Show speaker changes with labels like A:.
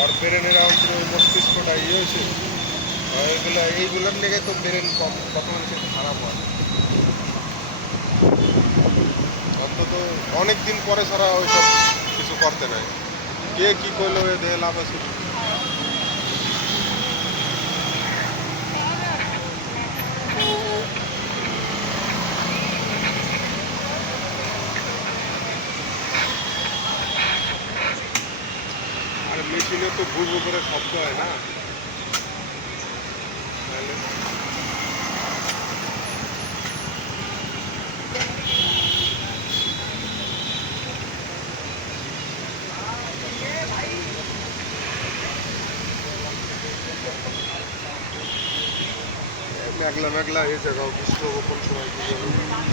A: আর ব্রেনের ওই মস্তিষ্কটা ইয়ে হয়েছে এগুলো, এইগুলোর লেগে তো ব্রেন কত মানুষের খারাপ হয়। অন্তত অনেক দিন পরে সারা ওইসব কিছু করতে নাই। কে কী করল এ দেহে লাভ আছে। মেশিনে তো ঘুরবো করে শব্দ হয় না। মেঘলা মেঘলা হয়েছে গাও বৃষ্টি কোন সময়